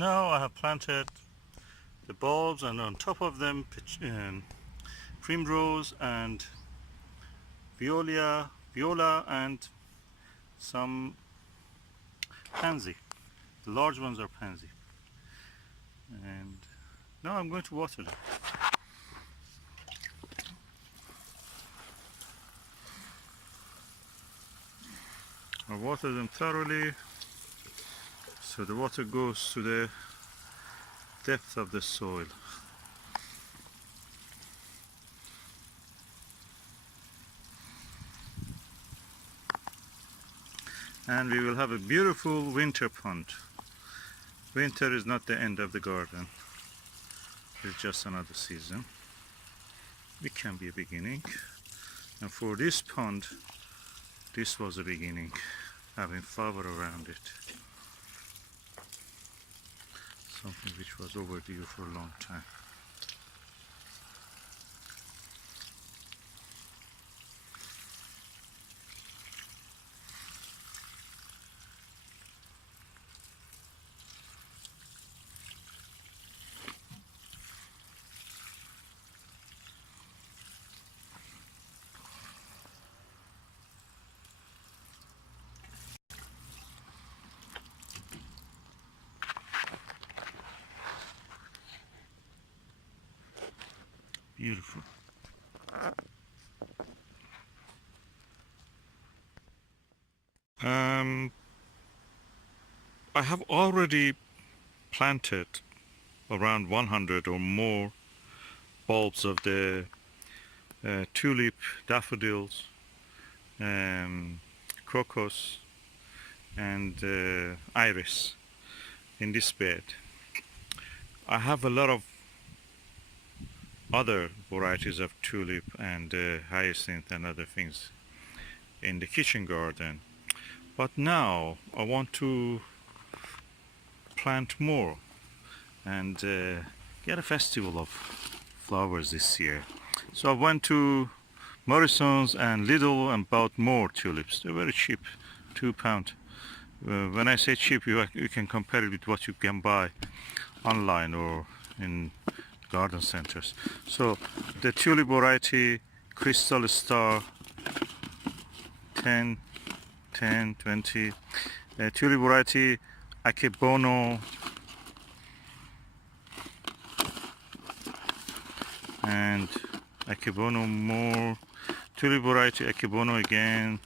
Now I have planted the bulbs, and on top of them primrose and viola and some pansy. The large ones are pansy. And now I'm going to water them. I water them thoroughly so the water goes to the depth of the soil. And we will have a beautiful winter pond. Winter is not the end of the garden. It's just another season. It can be a beginning. And for this pond, this was a beginning, having flower around it. Something which was overdue for a long time. Beautiful. I have already planted around 100 or more bulbs of the tulip, daffodils, crocus and iris in this bed. I have a lot of other varieties of tulip and hyacinth and other things in the kitchen garden, but now I want to plant more and get a festival of flowers this year. So I went to Morrison's and Lidl and bought more tulips. They're very cheap, £2. When I say cheap, you can compare it with what you can buy online or in garden centers. So the tulip variety Crystal Star 10, 20. Tulip variety Akebono and Akebono more. Tulip variety Akebono again.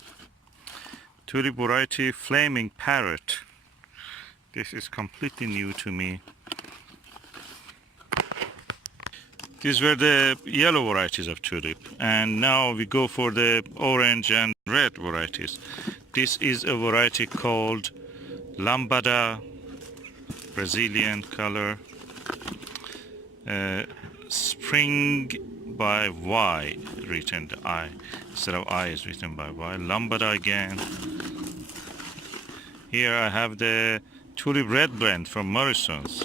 Tulip variety Flaming Parrot. This is completely new to me. These were the yellow varieties of tulip, and now we go for the orange and red varieties. This is a variety called Lambada, Brazilian color. Spring by Y written, the I instead of I is written by Y. Lambada again. Here I have the tulip red blend from Morrison's.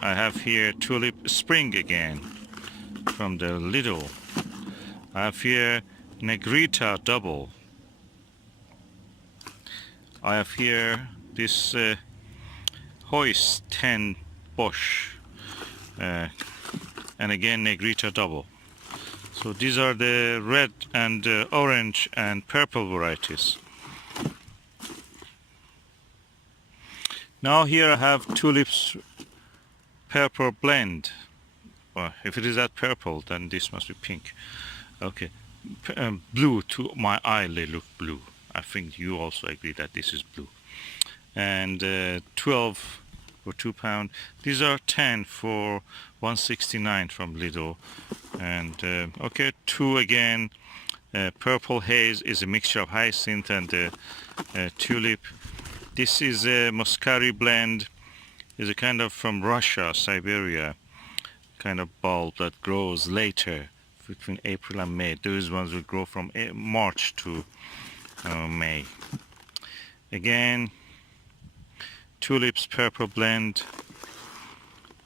I have here tulip spring again from the Lidl. I have here Negrita double. I have here this Hoist 10 Bosch and again Negrita double. So these are the red and orange and purple varieties. Now here I have tulips purple blend. Well, if it is that purple, then this must be pink. Okay, blue. To my eye they look blue. I think you also agree that this is blue. And 12 for £2. These are 10 for 169 from Lidl. And okay, 2 again. Purple haze is a mixture of hyacinth and tulip. This is a Muscari blend. Is a kind of from Russia, Siberia, kind of bulb that grows later, between April and May. Those ones will grow from March to May. Again, tulips purple blend,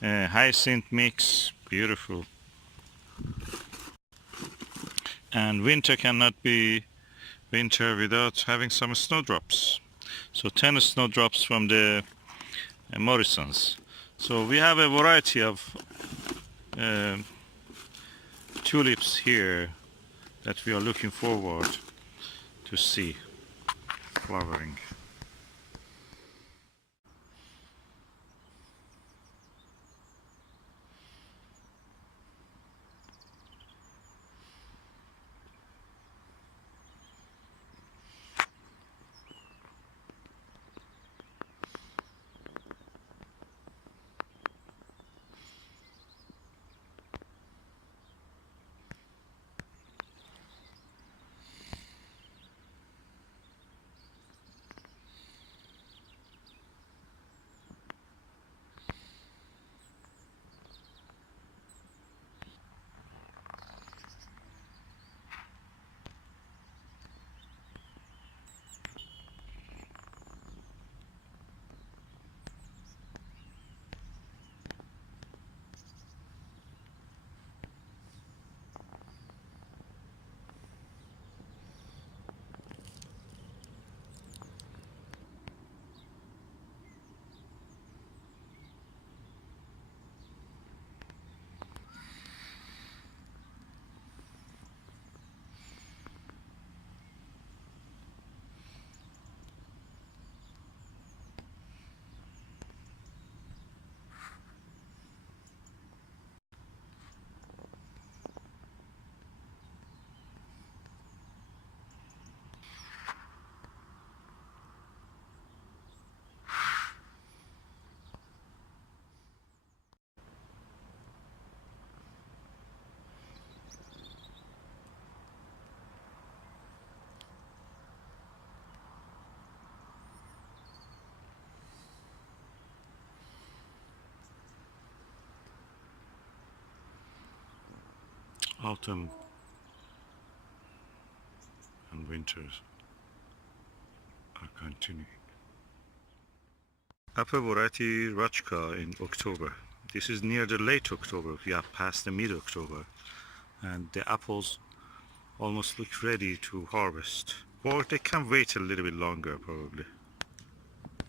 hyacinth mix, beautiful. And winter cannot be winter without having some snowdrops. So 10 snowdrops from the and Morrison's. So we have a variety of tulips here that we are looking forward to see flowering. Autumn and winters are continuing. Apple variety Rachka in October. This is near the late October. We are past the mid-October, and the apples almost look ready to harvest. Or they can wait a little bit longer, probably.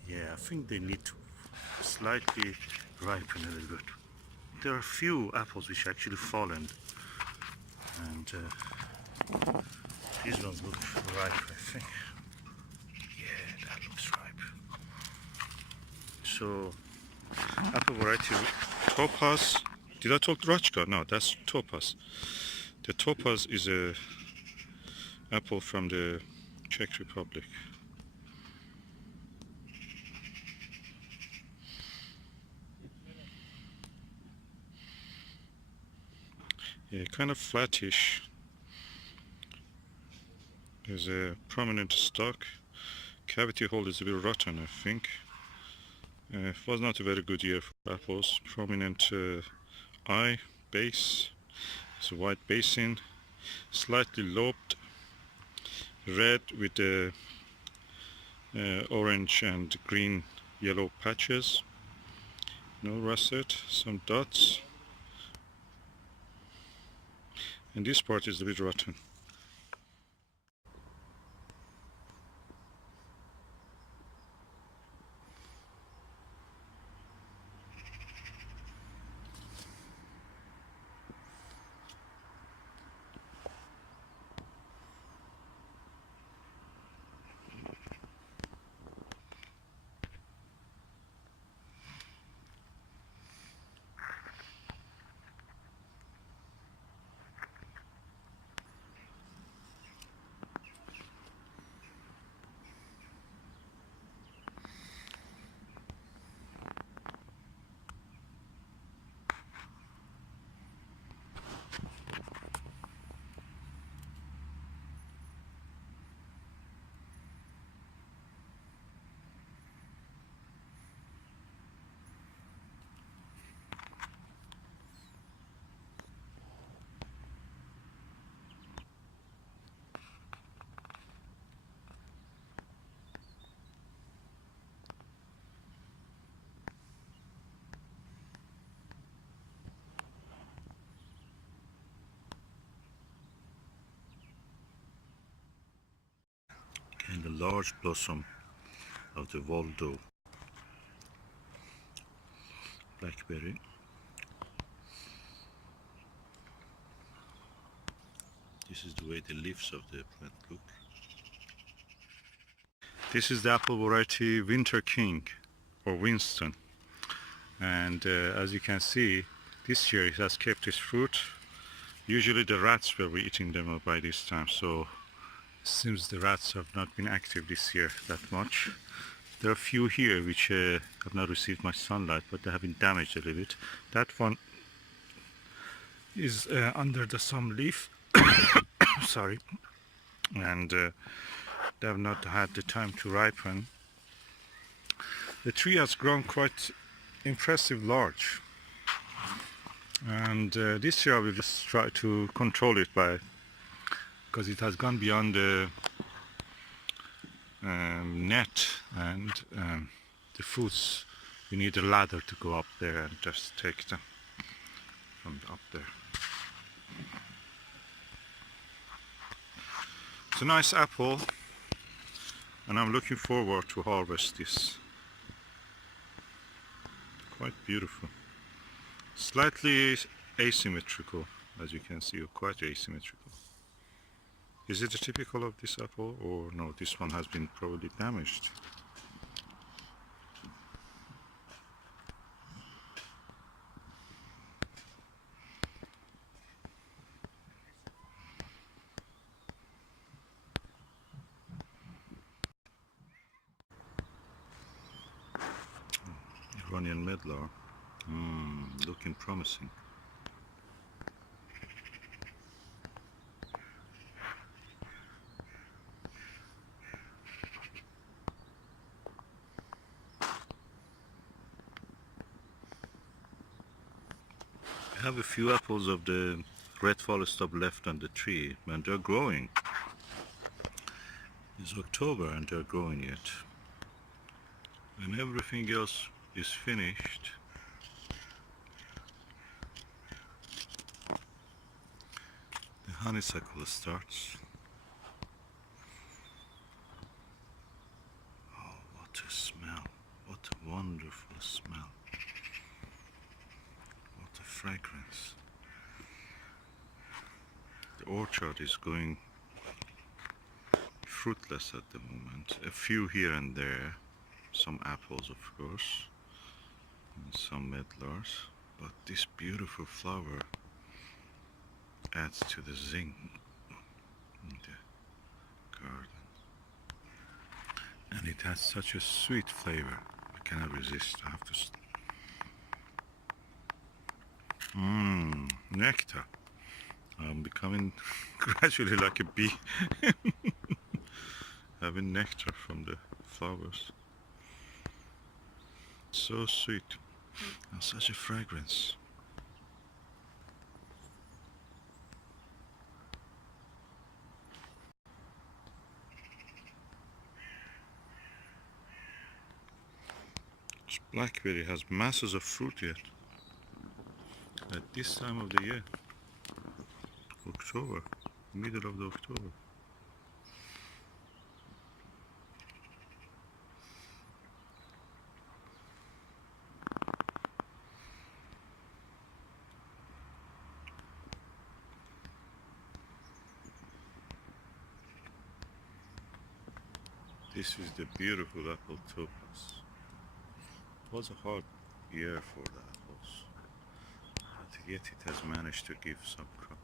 Yeah, I think they need to slightly ripen a little bit. There are a few apples which actually fallen, and these ones look ripe, I think. Yeah, that looks ripe. So, apple variety Topaz. Did I talk Rachka? No, that's Topaz. The Topaz is a apple from the Czech Republic. Yeah, kind of flattish. There's a prominent stalk. Cavity hole is a bit rotten, I think. It was not a very good year for apples. Prominent eye, base. It's a white basin, slightly lobed, red with the orange and green yellow patches. No russet, some dots. And this part is a bit rotten. And the large blossom of the Waldo. blackberry. This is the way the leaves of the plant look. This is the apple variety Winter King or Winston, and as you can see, this year it has kept its fruit. Usually the rats were eating them by this time, so it seems the rats have not been active this year that much. There are a few here which have not received much sunlight, but they have been damaged a little bit. That one is under some leaf. Sorry, and they have not had the time to ripen. The tree has grown quite impressive large, and this year I will just try to control it because it has gone beyond the net, and the fruits, you need a ladder to go up there and just take them from up there. It's a nice apple, and I'm looking forward to harvest this. Quite beautiful. Slightly asymmetrical, as you can see, quite asymmetrical. Is it typical of this apple, or no, this one has been probably damaged? Iranian medlar, looking promising. I have a few apples of the red forest stub left on the tree, and they're growing. It's October and they're growing yet. When everything else is finished, the honeysuckle starts. Oh, what a smell! What a wonderful smell! What a fragrance! The orchard is going fruitless at the moment. A few here and there, some apples of course, and some medlars, but this beautiful flower adds to the zing in the garden, and it has such a sweet flavor. I cannot resist. I have to. Nectar. I'm becoming gradually like a bee, having nectar from the flowers. So sweet and such a fragrance. This blackberry has masses of fruit yet at this time of the year. October, middle of the October. This is the beautiful apple topaz. It was a hard year for the apples, but yet it has managed to give some crop.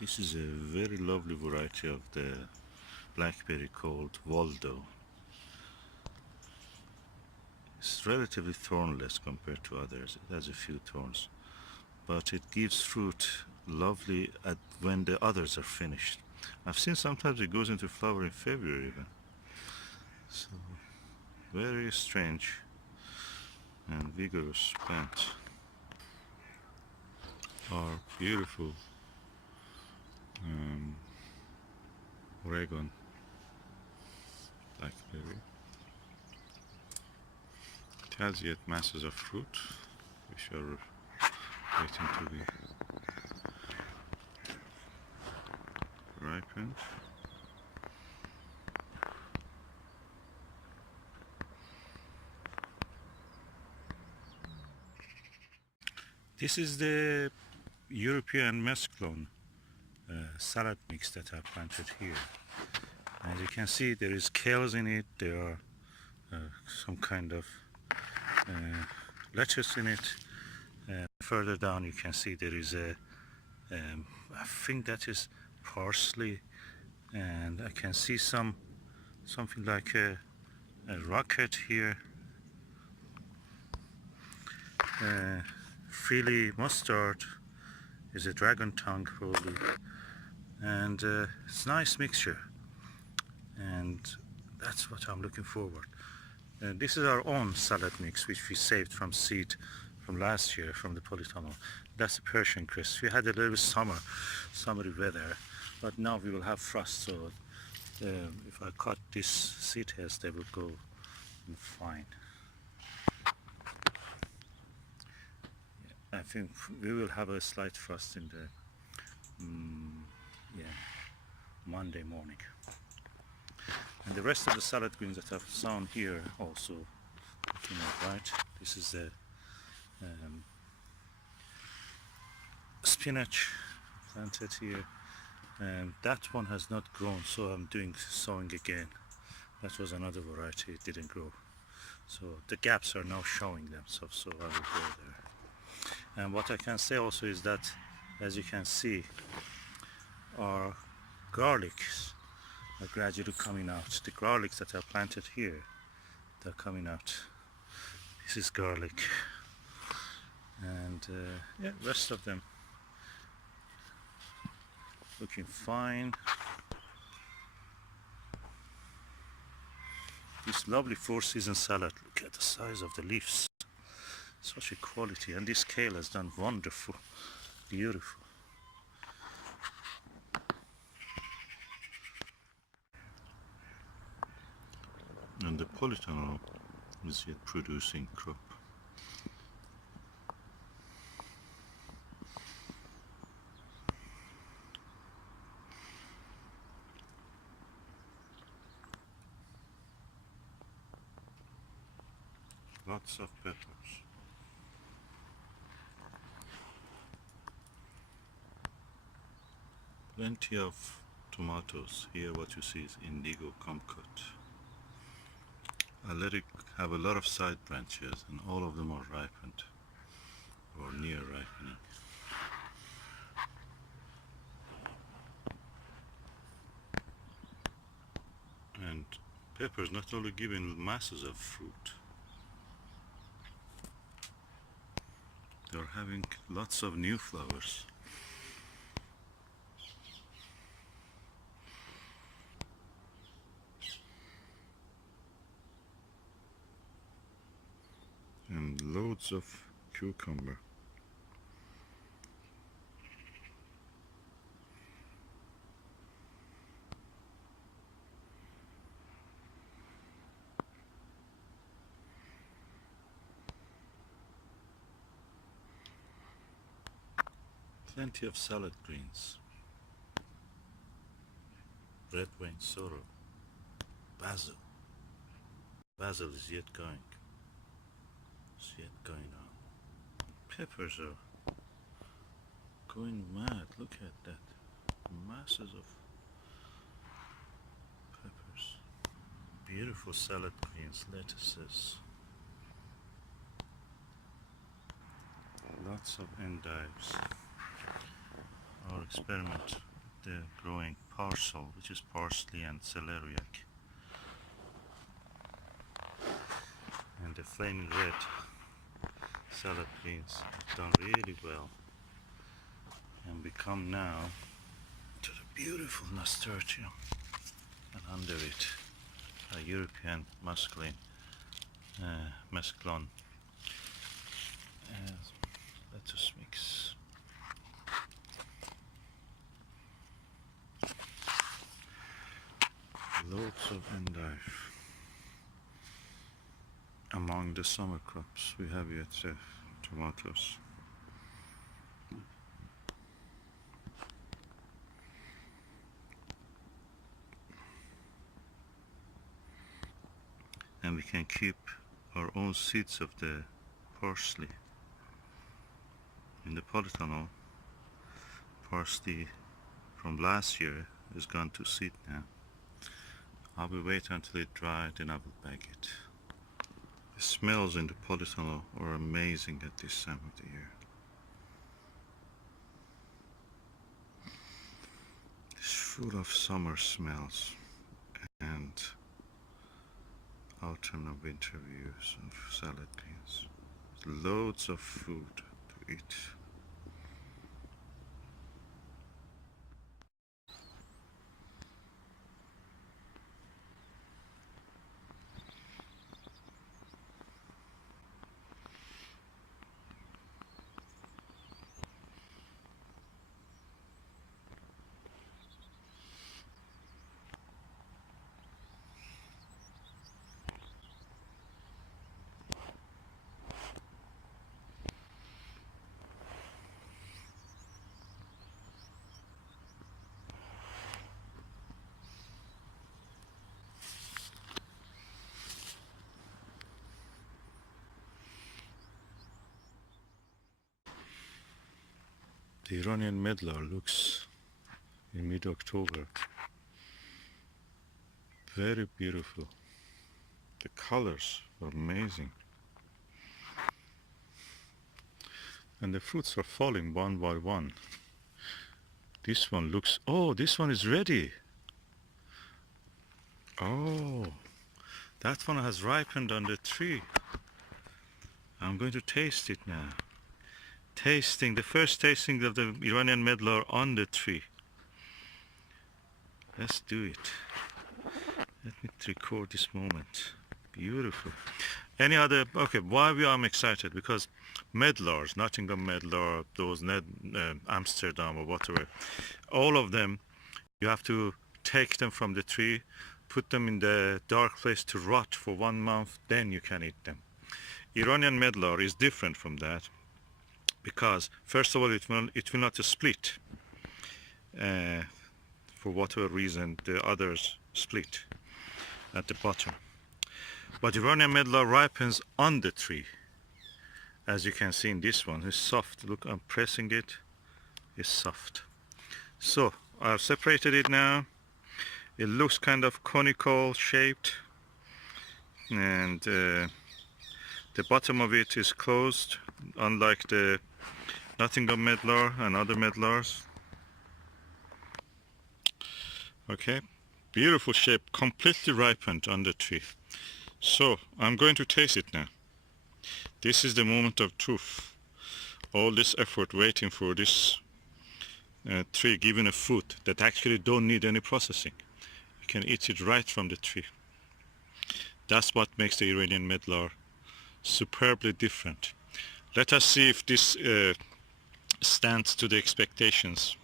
This is a very lovely variety of the blackberry called Waldo. It's relatively thornless compared to others. It has a few thorns, but it gives fruit lovely when the others are finished. I've seen sometimes it goes into flower in February even. So very strange and vigorous plant. Our beautiful Oregon blackberry. It has yet masses of fruit which are waiting to be ripened. This is the European mesclun salad mix that I planted here. As you can see, there is kales in it, there are some kind of lettuce in it. Further down you can see there is I think that is parsley, and I can see something like a rocket here. Freely mustard is a dragon tongue probably, and it's a nice mixture, and that's what I'm looking forward. This is our own salad mix which we saved from seed from last year from the Polytunnel. That's a Persian cress. We had a little summery weather, but now we will have frost, so if I cut these seed heads they will go fine. I think we will have a slight frost in the Monday morning. And the rest of the salad greens that I've sown here also looking right. This is the spinach planted here, and that one has not grown, so I'm doing sowing again. That was another variety, it didn't grow, so the gaps are now showing themselves, so I will go there. And what I can say also is that, as you can see, our garlics are gradually coming out. The garlics that are planted here, they're coming out. This is garlic, and yeah, rest of them looking fine. This lovely four-season salad, look at the size of the leaves, such a quality, and this kale has done wonderful, beautiful. And the Polytunnel is yet producing crop. Lots of peppers. Plenty of tomatoes. Here what you see is indigo kumquat. I let it have a lot of side branches, and all of them are ripened or near ripening. And peppers not only giving masses of fruit, they are having lots of new flowers. And loads of cucumber. Plenty of salad greens. Red wine sorrel. Basil. Basil is yet going. It's yet going on. Peppers are going mad. Look at that. Masses of peppers. Beautiful salad greens, lettuces. Lots of endives. Our experiment with the growing parsley, which is parsley and celeriac. And the flaming red salad greens have done really well. And we come now to the beautiful nasturtium, and under it a European mesclun. Let us mix. Loads of endive. Among the summer crops we have yet tomatoes. And we can keep our own seeds of the parsley. In the Polytunnel, parsley from last year is gone to seed now. I will wait until it dries, then I will bag it. The smells in the Polytunnel are amazing at this time of the year. It's full of summer smells and autumn and winter views of salad greens. Loads of food to eat. The Iranian medlar looks in mid-October very beautiful. The colors are amazing. And the fruits are falling one by one. This one looks, oh, this one is ready. Oh, that one has ripened on the tree. I'm going to taste it now. The first tasting of the Iranian medlar on the tree. Let's do it. Let me record this moment. Beautiful. Any other, okay, why I'm excited? Because medlars, Nottingham medlar, those Amsterdam or whatever, all of them, you have to take them from the tree, put them in the dark place to rot for 1 month, then you can eat them. Iranian medlar is different from that. Because first of all, it will not split. For whatever reason, the others split at the bottom. But Iranian medlar ripens on the tree, as you can see in this one. It's soft. Look, I'm pressing it. It's soft. So I've separated it now. It looks kind of conical shaped, and the bottom of it is closed, unlike the Nottingham medlar and other medlars. Okay, beautiful shape, completely ripened on the tree. So I'm going to taste it now. This is the moment of truth. All this effort waiting for this tree given a fruit that actually don't need any processing. You can eat it right from the tree. That's what makes the Iranian medlar superbly different. Let us see if this stands to the expectations.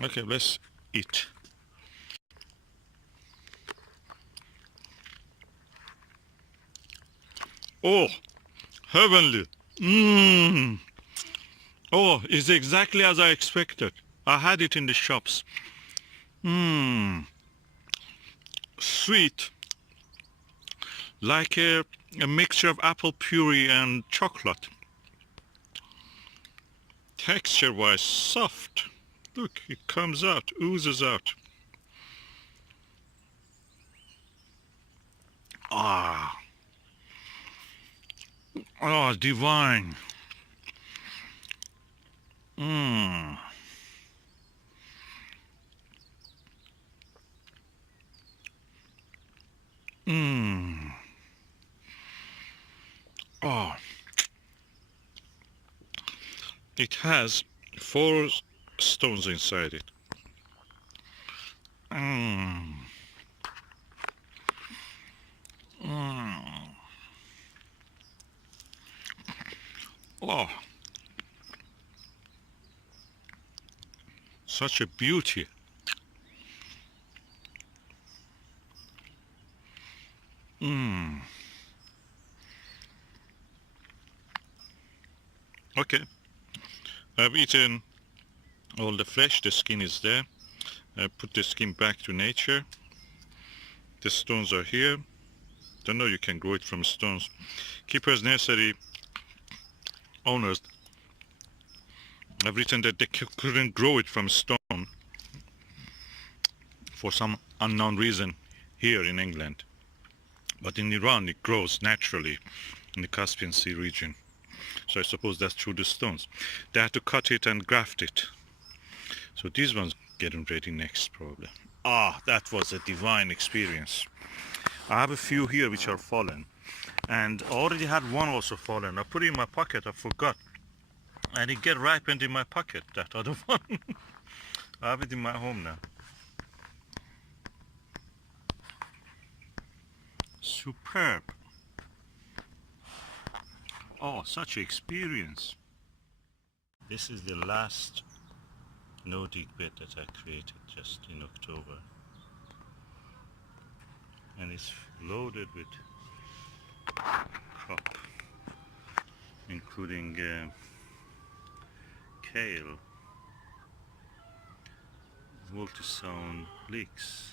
Okay, let's eat. Oh, heavenly. Mmm. Oh, it's exactly as I expected. I had it in the shops. Mmm. Sweet. Like a mixture of apple puree and chocolate. Texture-wise, soft. Look, it comes out, oozes out. Ah, oh, divine. Mmm. Mmm. Oh, it has 4 stones inside it. Mmm. Mmm. Oh, such a beauty. Mmm. Okay, I've eaten all the flesh. The skin is there. I put the skin back to nature. The stones are here. Don't know you can grow it from stones. Keeper's nursery owners have written that they couldn't grow it from stone for some unknown reason here in England. But in Iran it grows naturally in the Caspian Sea region. So I suppose that's through the stones. They had to cut it and graft it. So these ones getting ready next probably. Ah, that was a divine experience. I have a few here which are fallen. And I already had one also fallen. I put it in my pocket, I forgot. And it get ripened in my pocket, that other one. I have it in my home now. Superb. Oh, such an experience. This is the last no-dig bed that I created just in October. And it's loaded with crop, including kale, multi-sown leeks,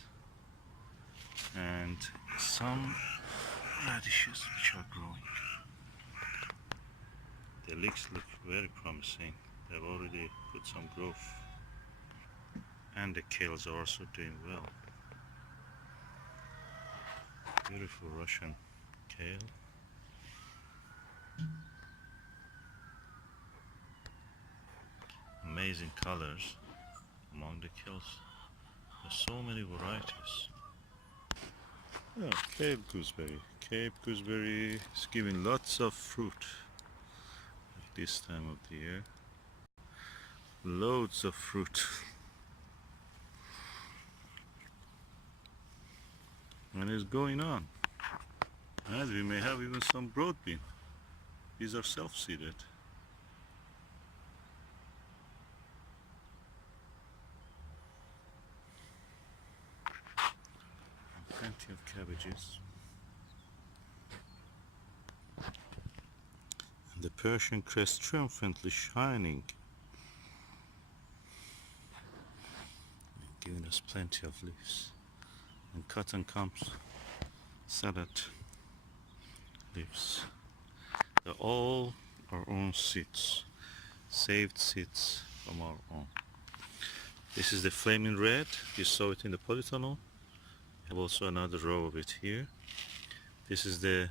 and some radishes which are growing. The leeks look very promising. They've already put some growth, and the kales are also doing well. Beautiful Russian kale. Amazing colors among the kales. There's so many varieties. Oh, Cape gooseberry. Cape gooseberry is giving lots of fruit at this time of the year. Loads of fruit. And it's going on. And we may have even some broad bean. These are self-seeded. Plenty of cabbages. And the Persian crest triumphantly shining. And giving us plenty of leaves. And cotton comes salad leaves. They're all our own seeds. Saved seeds from our own. This is the flaming red. You saw it in the polytunnel. I have also another row of it here. This is the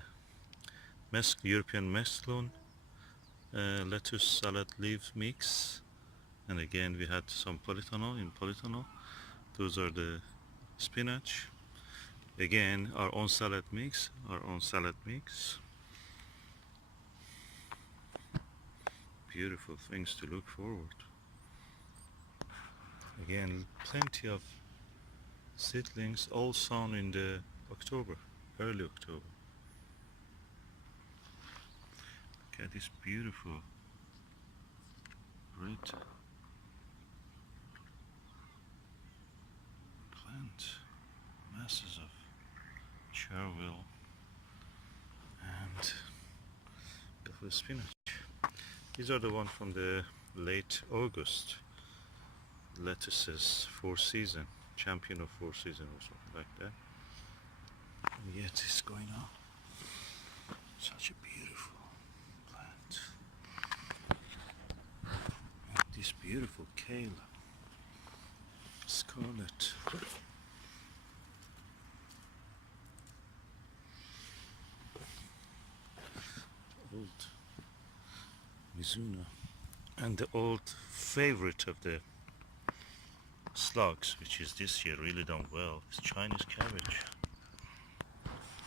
European mesclun lettuce salad leaf mix. And again we had some polytunnel in polytunnel. Those are the spinach. Again our own salad mix, Beautiful things to look forward. Again, plenty of seedlings, all sown in the October, early October. Look at this beautiful red plant, masses of chervil and beautiful spinach. These are the ones from the late August lettuces, 4-season, champion of 4-season or something like that. And yet it's going on. Such a beautiful plant. And this beautiful kale, scarlet. Mizuna. And the old favorite of the slugs, which is this year really done well, is Chinese cabbage.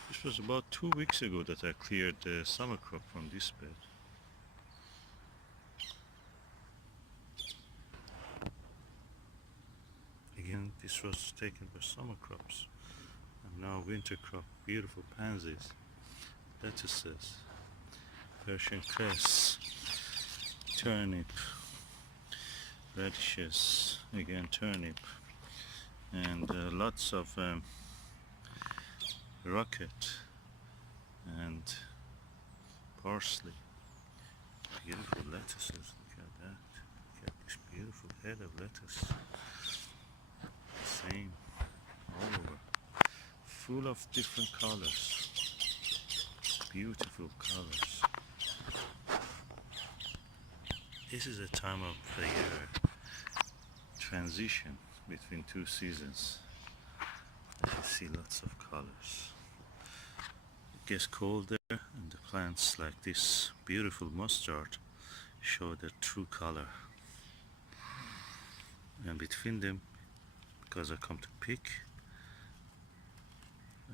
This was about 2 weeks ago that I cleared the summer crop from this bed. Again, this was taken for summer crops. And now winter crop, beautiful pansies, lettuces, Persian cress, turnip, radishes, again turnip, and lots of rocket and parsley. Beautiful lettuces, look at that. Look at this beautiful head of lettuce. Same all over. Full of different colors. Beautiful colors. This is a time of the year transition between two seasons. You see lots of colors. It gets colder and the plants like this beautiful mustard show their true color. And between them, because I come to pick,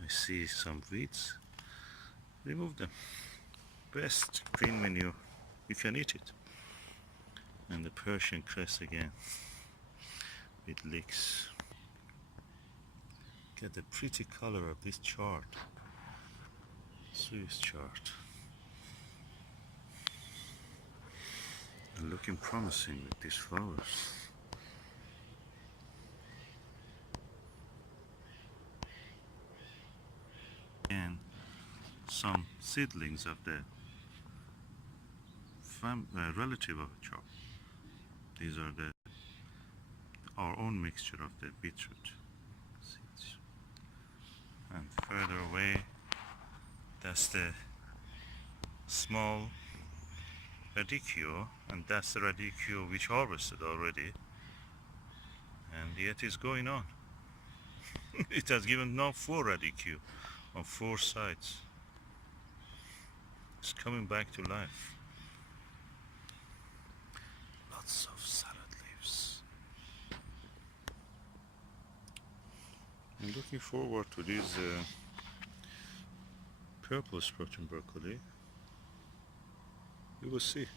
I see some weeds, remove them. Best green manure, you can eat it. And the Persian cress again with leeks. Look at the pretty color of this chart, Swiss chart, and looking promising with these flowers. And some seedlings of the relative of the chop. These are our own mixture of the beetroot seeds. And further away, that's the small radicchio, and that's the radicchio which harvested already, and yet it's going on. It has given now 4 radicchio on 4 sides. It's coming back to life. Lots of salad leaves. I'm looking forward to these purple sprouting broccoli. We will see.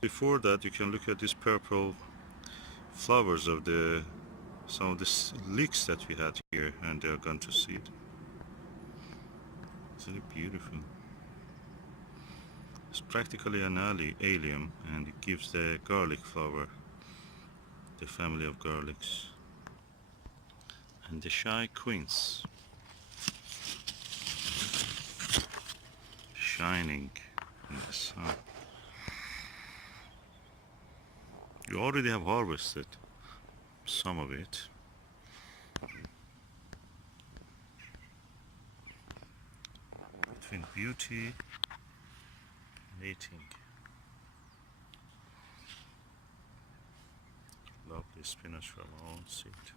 Before that, you can look at these purple flowers of some of the leeks that we had here, and they are gone to seed. It's really beautiful. It's practically an allium, and it gives the garlic flower, the family of garlics. And the shy quince, shining in the sun. You already have harvested some of it. Between beauty and eating. Lovely spinach from our own seed.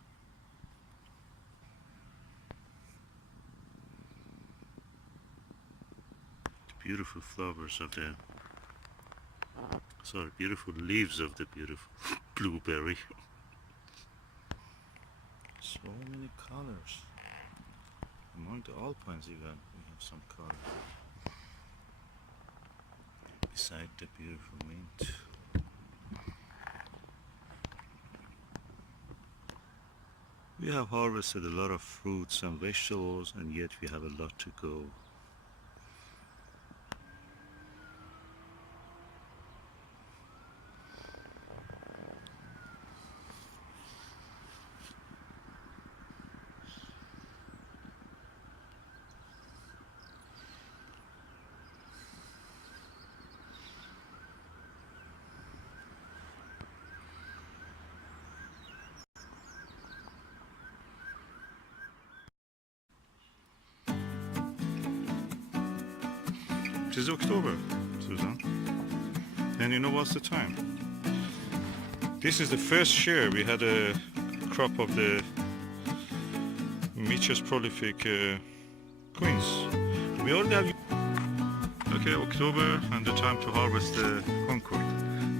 The beautiful flowers of beautiful leaves of the beautiful blueberry. So many colors. Among the alpines even, we have some color. Beside the beautiful mint. We have harvested a lot of fruits and vegetables, and yet we have a lot to go. It is October, Susan. And you know what's the time? This is the first year we had a crop of the Mitchell's prolific quince. We already have. Okay, October and the time to harvest the Concord.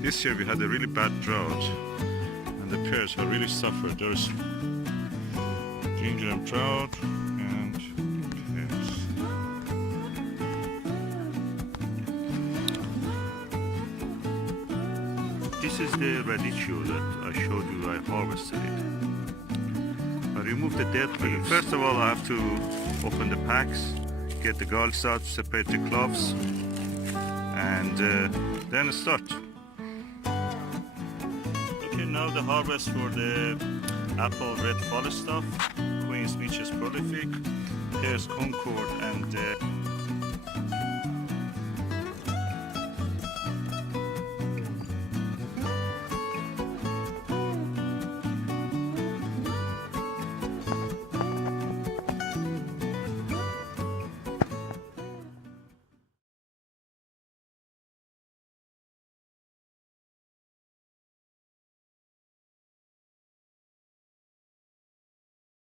This year we had a really bad drought and the pears have really suffered. There's ginger and proud and pears. This is the radicchio that I showed you. I harvested it. I removed the dead leaves. First of all, I have to open the packs, get the galls out, separate the cloves, and then start. Okay, now the harvest for the apple red Falstaff, Queen's Beaches Prolific, pears Concord, and